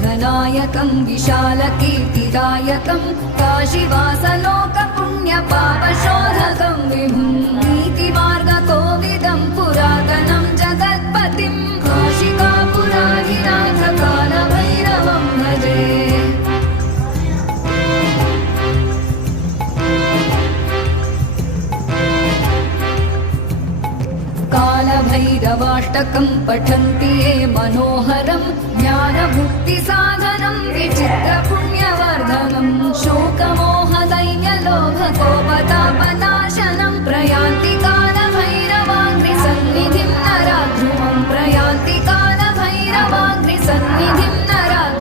विघ्ननायकं विशालकीर्तिदायकं काशीवासलोकपुण्यपापशोधकं विभुं नीतिमार्गकोविदं पुरातनं जगत्पतिं काशिकापुराधिनाथ कालभैरवं भजे। कालभैरवाष्टकं पठन्ति ये मनोहर